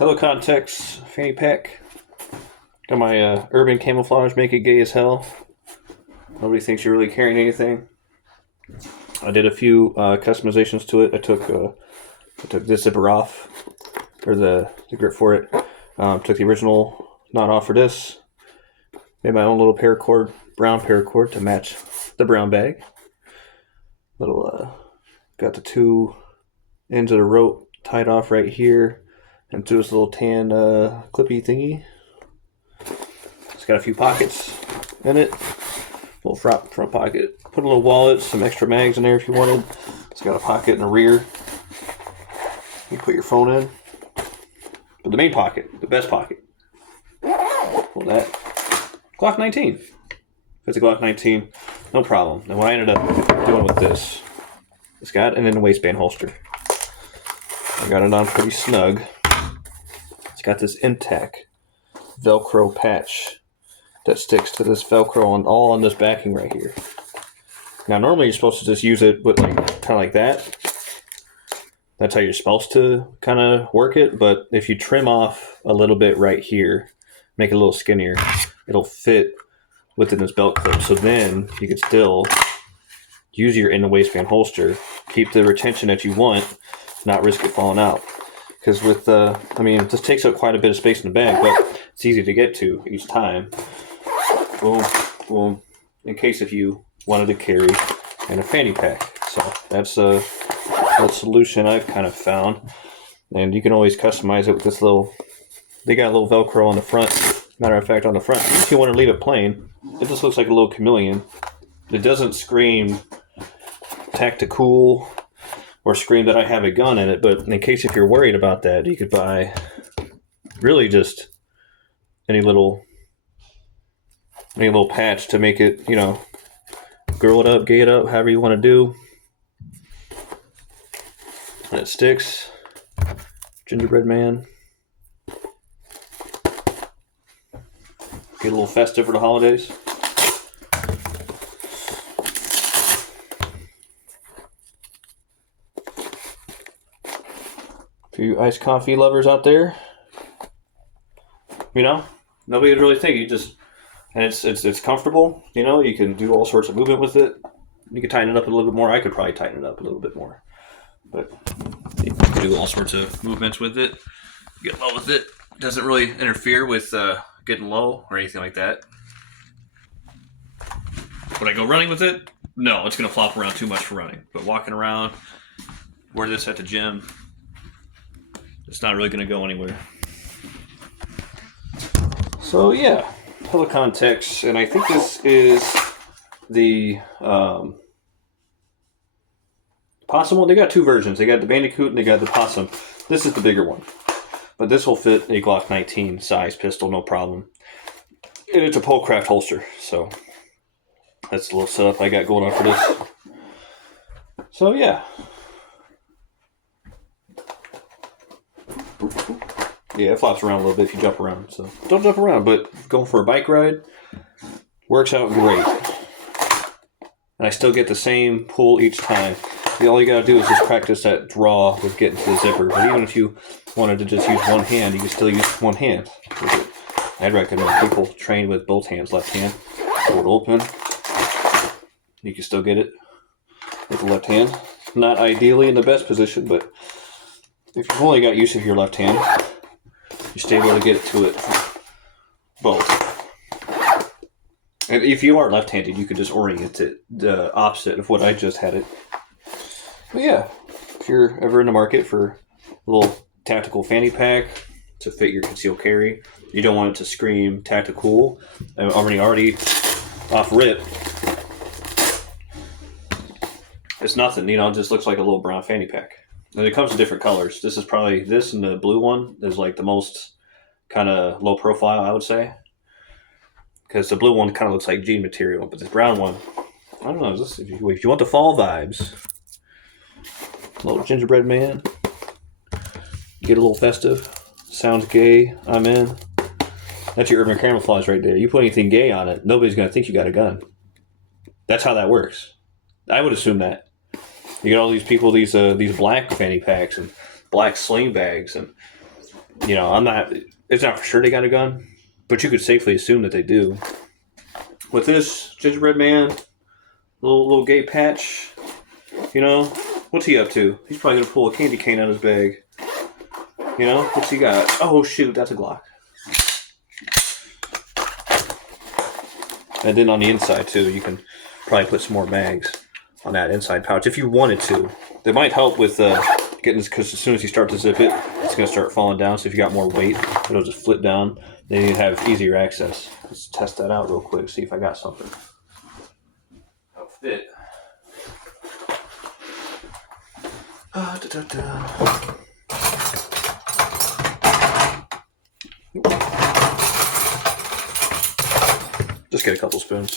Helikon-tex Fanny pack. Got my urban camouflage, make it gay as hell. Nobody thinks you're really carrying anything. I did a few customizations to it. I took this zipper off, or the grip for it. Took the original knot off for this. Made my own little paracord, brown paracord to match the brown bag. Got the two ends of the rope tied off right here into this little tan clippy thingy. It's got a few pockets in it. Little front pocket. Put a little wallet, some extra mags in there if you wanted. It's got a pocket in the rear. You put your phone in. But the main pocket, the best pocket. Pull that. Glock 19. If it's a Glock 19, no problem. And what I ended up doing with this, it's got an in the waistband holster. I got it on pretty snug. It's got this intact Velcro patch that sticks to this Velcro all on this backing right here. Now, normally you're supposed to just use it with kind of like that. That's how you're supposed to kind of work it. But if you trim off a little bit right here, make it a little skinnier, it'll fit within this belt clip. So then you can still use your in the waistband holster, keep the retention that you want, not risk it falling out. Because with this takes up quite a bit of space in the bag, but it's easy to get to each time. Boom, boom. In case if you wanted to carry in a fanny pack. So that's a solution I've kind of found. And you can always customize it with this little, they got a little Velcro on the front. Matter of fact, on the front, if you want to leave it plain, it just looks like a little chameleon. It doesn't scream tactical or scream that I have a gun in it, but in case if you're worried about that, you could buy really just any little patch to make it, girl it up, gay it up, however you want to do. And it sticks. Gingerbread man. Get a little festive for the holidays. For you iced coffee lovers out there, nobody would really think. And it's comfortable. You can do all sorts of movement with it. You can tighten it up a little bit more. I could probably tighten it up a little bit more, but you can do all sorts of movements with it. Get low with it. It doesn't really interfere with getting low or anything like that. Would I go running with it? No, it's going to flop around too much for running. But walking around, wear this at the gym, it's not really going to go anywhere. So yeah, Helikon-tex, and I think this is the possum one. They got two versions. They got the Bandicoot and they got the possum. This is the bigger one, but this will fit a Glock 19 size pistol, no problem. And it's a Polcraft holster, so that's the little setup I got going on for this. So yeah. Yeah, it flops around a little bit if you jump around. So don't jump around, but going for a bike ride works out great. And I still get the same pull each time. All you gotta do is just practice that draw with getting to the zipper. But even if you wanted to just use one hand, you can still use one hand with it. I'd recommend people train with both hands, left hand. Pull it open. You can still get it with the left hand. Not ideally in the best position, but if you've only got use of your left hand, you stay able to get to it both. And if you are left-handed, you could just orient it the opposite of what I just had it. But yeah, if you're ever in the market for a little tactical fanny pack to fit your concealed carry, you don't want it to scream tactical. I'm already off rip. It's nothing, it just looks like a little brown fanny pack. And it comes in different colors. This and the blue one is like the most kind of low profile, I would say. Because the blue one kind of looks like jean material, but this brown one, I don't know, if you want the fall vibes, little gingerbread man, get a little festive, sounds gay, I'm in. That's your urban camouflage right there. You put anything gay on it, nobody's going to think you got a gun. That's how that works. I would assume that. You get all these people, these black fanny packs and black sling bags, and You know, it's not for sure they got a gun, but you could safely assume that they do. With this gingerbread man, little gay patch, you know, what's he up to? He's probably gonna pull a candy cane out of his bag. You know, what's he got? Oh shoot, that's a Glock. And then on the inside too, you can probably put some more mags on that inside pouch if you wanted to. They might help with getting this, because as soon as you start to zip it, it's going to start falling down. So if you got more weight, it'll just flip down. Then you have easier access. Let's test that out real quick, see if I got something. That'll fit. Just get a couple spoons.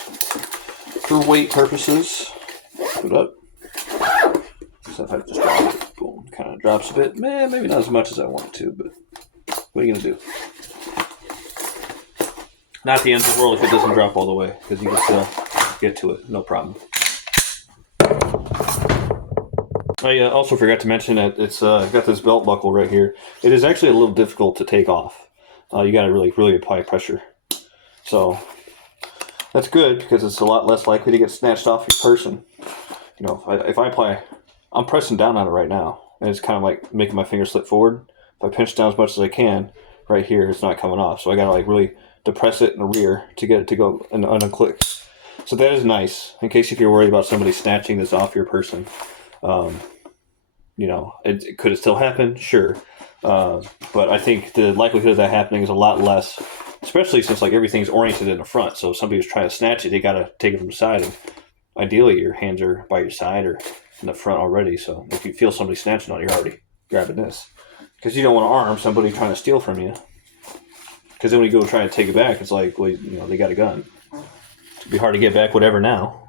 For weight purposes, put it up. So if I just drop it, boom, kind of drops a bit. Man, maybe not as much as I want it to, but what are you going to do? Not the end of the world if it doesn't drop all the way, because you can still get to it, no problem. I also forgot to mention that it's got this belt buckle right here. It is actually a little difficult to take off. You got to really apply pressure. So that's good, because it's a lot less likely to get snatched off your person. You know, if I apply, I'm pressing down on it right now, and it's kind of like making my finger slip forward. If I pinch down as much as I can, right here, it's not coming off. So I got to like really depress it in the rear to get it to go and unclick. So that is nice, in case if you're worried about somebody snatching this off your person. You know, could it still happen? Sure. But I think the likelihood of that happening is a lot less, especially since like everything's oriented in the front. So if somebody was trying to snatch it, they got to take it from the side. And ideally, your hands are by your side or in the front already. So if you feel somebody snatching on you, you're already grabbing this. Because you don't want to arm somebody trying to steal from you. Because then when you go try to take it back, it's like, well, you know, they got a gun. It'd be hard to get back whatever now.